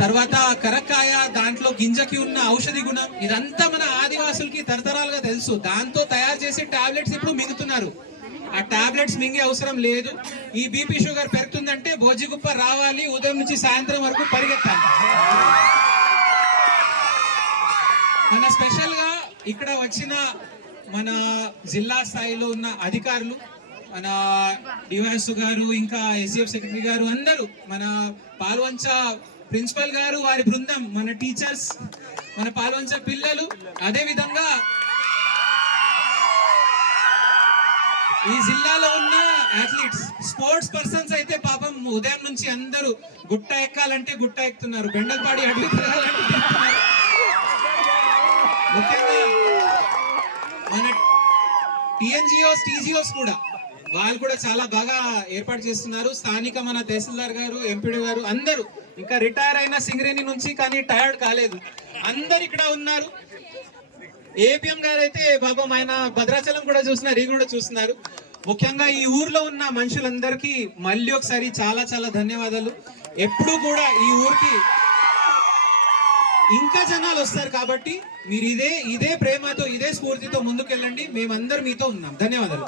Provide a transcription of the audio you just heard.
తర్వాత కరక్కాయ దాంట్లో గింజకి ఉన్న ఔషధి గుణం ఇదంతా మన ఆదివాసులకి తరతరాలుగా తెలుసు. దాంతో తయారు చేసి టాబ్లెట్స్ ఇప్పుడు మింగుతున్నారు. ఆ టాబ్లెట్స్ మింగే అవసరం లేదు. ఈ బీపీ షుగర్ పెరుగుతుందంటే భోజిగుప్ప రావాలి ఉదయం నుంచి సాయంత్రం వరకు పరిగెత్తాలి. మన స్పెషల్గా ఇక్కడ వచ్చిన మన జిల్లా స్థాయిలో ఉన్న అధికారులు మన డివైఎస్ గారు ఇంకా ఎస్డిఎఫ్ సెక్రటరీ గారు అందరూ మన పాల్వంచ ప్రిన్సిపల్ గారు వారి బృందం మన టీచర్స్ మన పాల్వంచ పిల్లలు అదే విధంగా ఈ జిల్లాలో ఉన్న అథ్లీట్స్ స్పోర్ట్స్ పర్సన్స్ అయితే పాపం ఉదయం నుంచి అందరూ గుట్ట ఎక్కాలంటే గుట్ట ఎక్కుతున్నారు. బెండల్పాడి అడుగు ముఖ్యంగా మన టీఎన్జిఓస్ టీజీఓస్ కూడా వాళ్ళు కూడా చాలా బాగా ఏర్పాటు చేస్తున్నారు. స్థానిక మన తహసీల్దార్ గారు ఎంపీడీ గారు అందరూ ఇంకా రిటైర్ అయిన సింగరేణి నుంచి కానీ టైర్డ్ కాలేదు. అందరు ఇక్కడ ఉన్నారు. ఏపీఎం గారు అయితే పాపం ఆయన భద్రాచలం కూడా చూస్తున్నారు ఈ కూడా చూస్తున్నారు. ముఖ్యంగా ఈ ఊర్లో ఉన్న మనుషులందరికీ మళ్ళీ ఒకసారి చాలా చాలా ధన్యవాదాలు. ఎప్పుడూ కూడా ఈ ఊరికి ఇంకా జనాలు వస్తారు కాబట్టి మీరు ఇదే ఇదే ప్రేమతో ఇదే స్ఫూర్తితో ముందుకెళ్ళండి. మేమందరం మీతో ఉన్నాం. ధన్యవాదాలు.